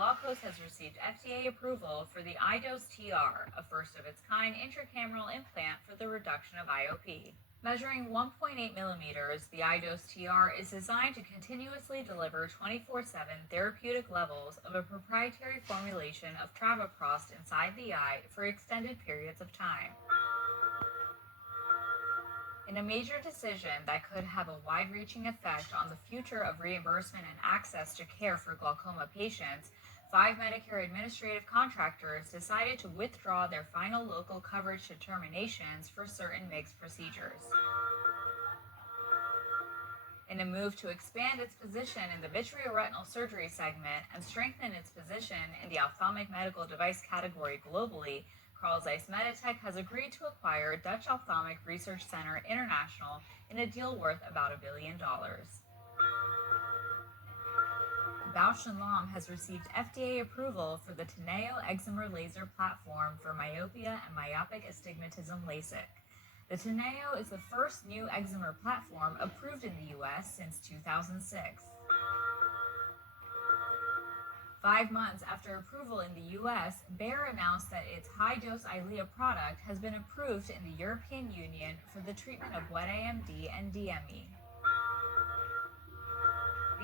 Glaukos has received FDA approval for the iDose TR, a first-of-its-kind intracameral implant for the reduction of IOP. Measuring 1.8 millimeters, the iDose TR is designed to continuously deliver 24/7 therapeutic levels of a proprietary formulation of travoprost inside the eye for extended periods of time. In a major decision that could have a wide reaching effect on the future of reimbursement and access to care for glaucoma patients, 5 Medicare administrative contractors decided to withdraw their final local coverage determinations for certain MIGS procedures. In a move to expand its position in the vitreoretinal surgery segment and strengthen its position in the ophthalmic medical device category globally, Carl Zeiss Meditech has agreed to acquire Dutch Ophthalmic Research Center International in a deal worth about $1 billion. Bausch & Lomb has received FDA approval for the Teneo excimer laser platform for myopia and myopic astigmatism LASIK. The Teneo is the first new excimer platform approved in the U.S. since 2006. 5 months after approval in the U.S., Bayer announced that its high-dose Eylea product has been approved in the European Union for the treatment of wet AMD and DME.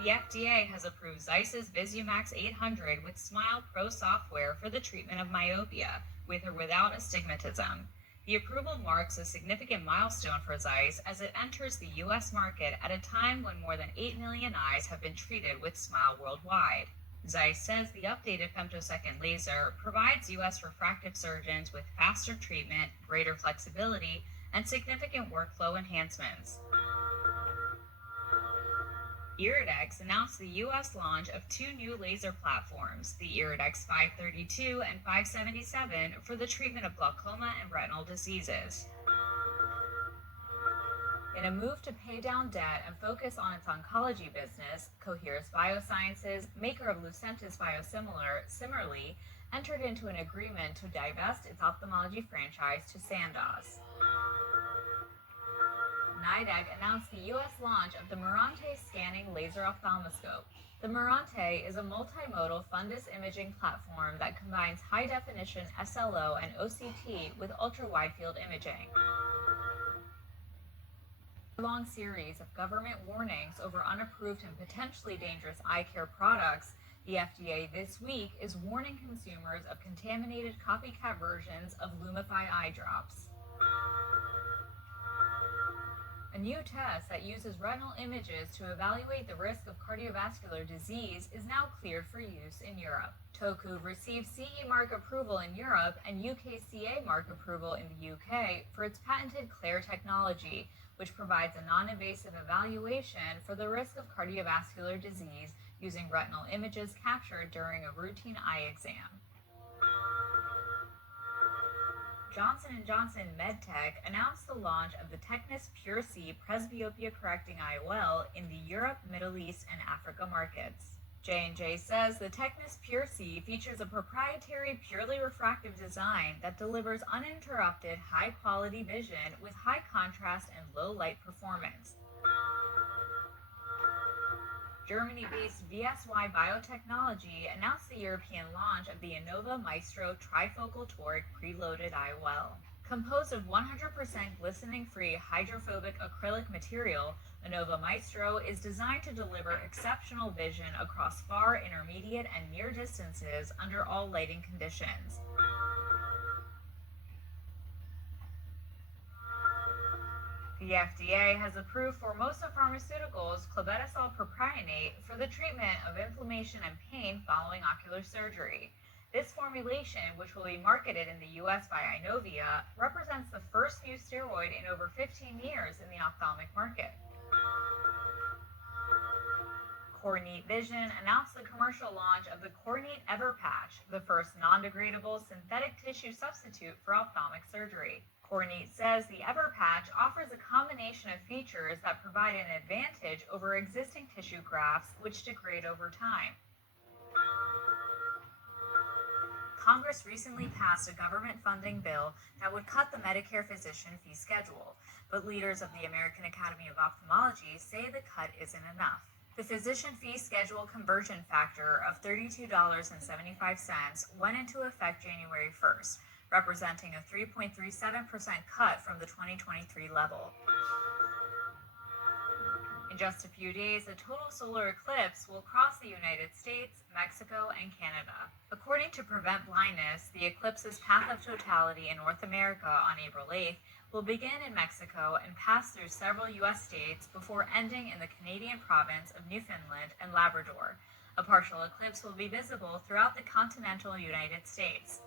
The FDA has approved Zeiss's VisuMax 800 with Smile Pro software for the treatment of myopia, with or without astigmatism. The approval marks a significant milestone for Zeiss as it enters the U.S. market at a time when more than 8 million eyes have been treated with Smile worldwide. Zeiss says the updated femtosecond laser provides U.S. refractive surgeons with faster treatment, greater flexibility, and significant workflow enhancements. Iridex announced the U.S. launch of 2 new laser platforms, the Iridex 532 and 577, for the treatment of glaucoma and retinal diseases. In a move to pay down debt and focus on its oncology business, Coherus Biosciences, maker of Lucentis biosimilar, similarly entered into an agreement to divest its ophthalmology franchise to Sandoz. NIDAC announced the U.S. launch of the Mirante scanning laser ophthalmoscope. The Mirante is a multimodal fundus imaging platform that combines high-definition SLO and OCT with ultra-wide-field imaging. A long series of government warnings over unapproved and potentially dangerous eye care products, the FDA this week is warning consumers of contaminated copycat versions of Lumify eye drops. A new test that uses retinal images to evaluate the risk of cardiovascular disease is now cleared for use in Europe. Toku received CE mark approval in Europe and UKCA mark approval in the UK for its patented Claire technology, which provides a non-invasive evaluation for the risk of cardiovascular disease using retinal images captured during a routine eye exam. Johnson & Johnson MedTech announced the launch of the Tecnis Pure C presbyopia-correcting IOL in the Europe, Middle East, and Africa markets. J&J says the Tecnis Pure C features a proprietary purely refractive design that delivers uninterrupted high-quality vision with high contrast and low light performance. Germany-based VSY Biotechnology announced the European launch of the Innova Maestro trifocal toric preloaded IOL. Composed of 100% glistening-free hydrophobic acrylic material, Innova Maestro is designed to deliver exceptional vision across far, intermediate, and near distances under all lighting conditions. The FDA has approved Formosa Pharmaceuticals' clobetasol propionate for the treatment of inflammation and pain following ocular surgery. This formulation, which will be marketed in the U.S. by Eyenovia, represents the first new steroid in over 15 years in the ophthalmic market. Corneat Vision announced the commercial launch of the Corneat Ever Patch, the first non-degradable synthetic tissue substitute for ophthalmic surgery. Corneat says the Ever Patch offers a combination of features that provide an advantage over existing tissue grafts which degrade over time. Congress recently passed a government funding bill that would cut the Medicare physician fee schedule, but leaders of the American Academy of Ophthalmology say the cut isn't enough. The physician fee schedule conversion factor of $32.75 went into effect January 1st, representing a 3.37% cut from the 2023 level. In just a few days, a total solar eclipse will cross the United States, Mexico, and Canada. According to Prevent Blindness, the eclipse's path of totality in North America on April 8th will begin in Mexico and pass through several U.S. states before ending in the Canadian province of Newfoundland and Labrador. A partial eclipse will be visible throughout the continental United States.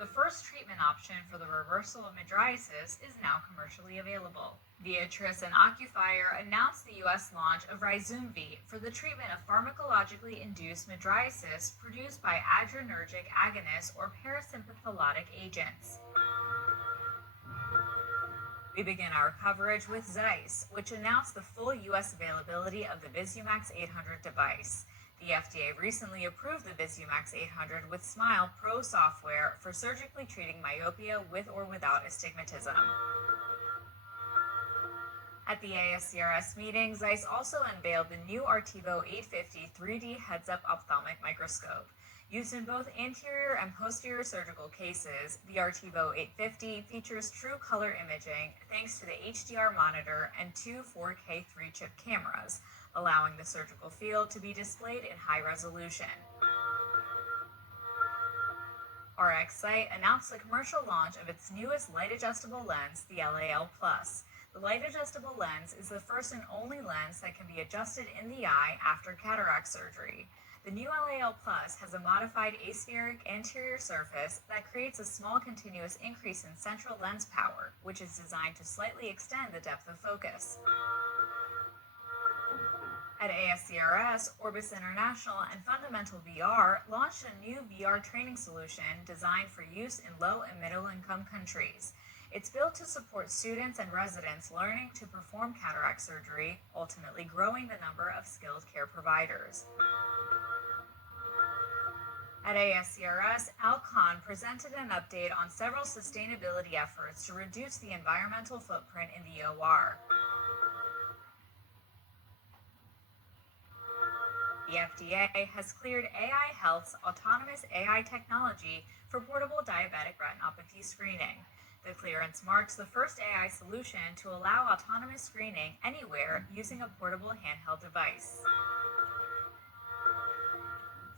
The first treatment option for the reversal of mydriasis is now commercially available. Viatris and Ocuphire announced the U.S. launch of Ryzumvi for the treatment of pharmacologically induced mydriasis produced by adrenergic agonists or parasympatholotic agents. We begin our coverage with Zeiss, which announced the full U.S. availability of the VisuMax 800 device. The FDA recently approved the VisuMax 800 with Smile Pro software for surgically treating myopia with or without astigmatism. At the ASCRS meeting, Zeiss also unveiled the new Artivo 850 3D heads-up ophthalmic microscope. Used in both anterior and posterior surgical cases, the Artivo 850 features true color imaging thanks to the HDR monitor and two 4K 3-chip cameras, allowing the surgical field to be displayed in high resolution. RxSight announced the commercial launch of its newest light-adjustable lens, the LAL+. The light-adjustable lens is the first and only lens that can be adjusted in the eye after cataract surgery. The new LAL+ has a modified aspheric anterior surface that creates a small continuous increase in central lens power, which is designed to slightly extend the depth of focus. At ASCRS, Orbis International and Fundamental VR launched a new VR training solution designed for use in low and middle-income countries. It's built to support students and residents learning to perform cataract surgery, ultimately growing the number of skilled care providers. At ASCRS, Alcon presented an update on several sustainability efforts to reduce the environmental footprint in the OR. The FDA has cleared AI Health's autonomous AI technology for portable diabetic retinopathy screening. The clearance marks the first AI solution to allow autonomous screening anywhere using a portable handheld device.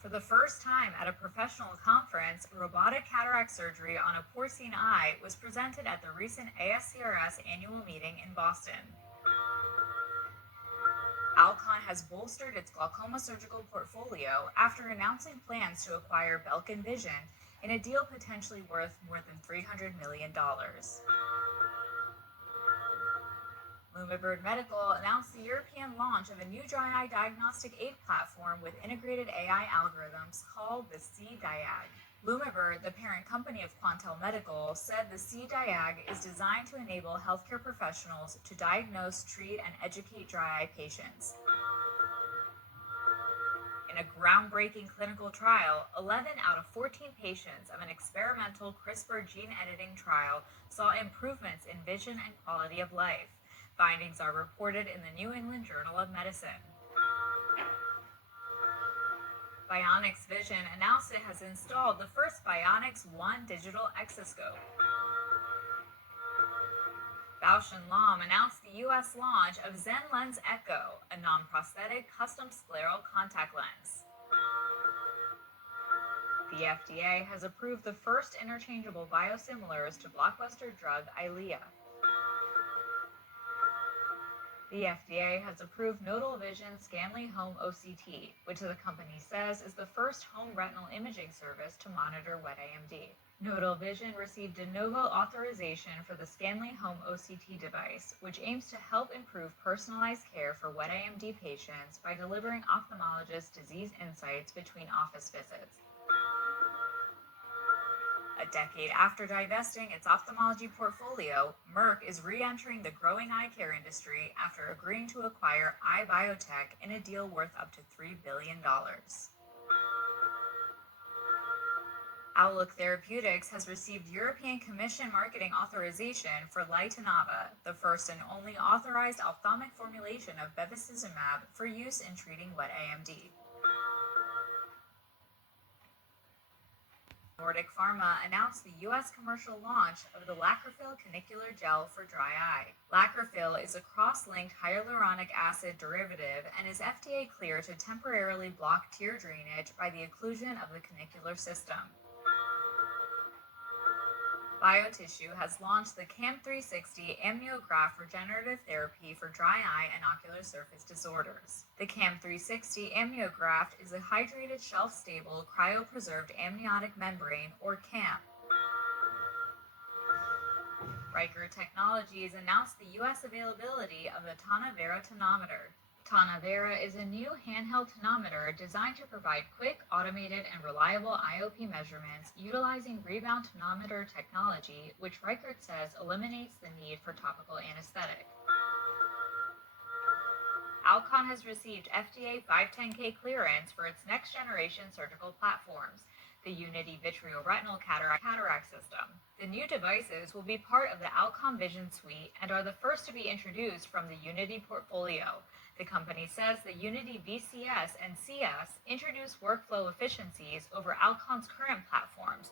For the first time at a professional conference, robotic cataract surgery on a porcine eye was presented at the recent ASCRS annual meeting in Boston. Alcon has bolstered its glaucoma surgical portfolio after announcing plans to acquire Belkin Vision in a deal potentially worth more than $300 million. Lumibird Medical announced the European launch of a new dry eye diagnostic aid platform with integrated AI algorithms called the C-Diag. Lumibird, the parent company of Quantel Medical, said the C-Diag is designed to enable healthcare professionals to diagnose, treat, and educate dry eye patients. In a groundbreaking clinical trial, 11 out of 14 patients of an experimental CRISPR gene editing trial saw improvements in vision and quality of life. Findings are reported in the New England Journal of Medicine. Bionics Vision announced it has installed the first Bionics 1 digital exoscope. Bausch & Lomb announced the U.S. launch of ZenLens Echo, a non-prosthetic custom scleral contact lens. The FDA has approved the first interchangeable biosimilars to blockbuster drug Eylea. The FDA has approved Nodal Vision Scanly Home OCT, which the company says is the first home retinal imaging service to monitor wet AMD. Nodal Vision received de novo authorization for the Scanly Home OCT device, which aims to help improve personalized care for wet AMD patients by delivering ophthalmologist disease insights between office visits. A decade after divesting its ophthalmology portfolio, Merck is re-entering the growing eye care industry after agreeing to acquire iBiotech in a deal worth up to $3 billion. Outlook Therapeutics has received European Commission marketing authorization for Lightenava, the first and only authorized ophthalmic formulation of bevacizumab for use in treating wet AMD. Nordic Pharma announced the U.S. commercial launch of the Lacrophil canicular gel for dry eye. Lacrophil is a cross-linked hyaluronic acid derivative and is FDA clear to temporarily block tear drainage by the occlusion of the canicular system. BioTissue has launched the CAM360 amniograft regenerative therapy for dry eye and ocular surface disorders. The CAM360 amniograft is a hydrated, shelf-stable, cryopreserved amniotic membrane, or CAM. Riker Technologies announced the U.S. availability of the Tonavera tonometer. Tonavera is a new handheld tonometer designed to provide quick, automated, and reliable IOP measurements utilizing rebound tonometer technology, which Reichert says eliminates the need for topical anesthetic. Alcon has received FDA 510(k) clearance for its next-generation surgical platforms, the Unity vitreoretinal cataract system. The new devices will be part of the Alcon Vision Suite and are the first to be introduced from the Unity portfolio. The company says the Unity VCS and CS introduce workflow efficiencies over Alcon's current platforms.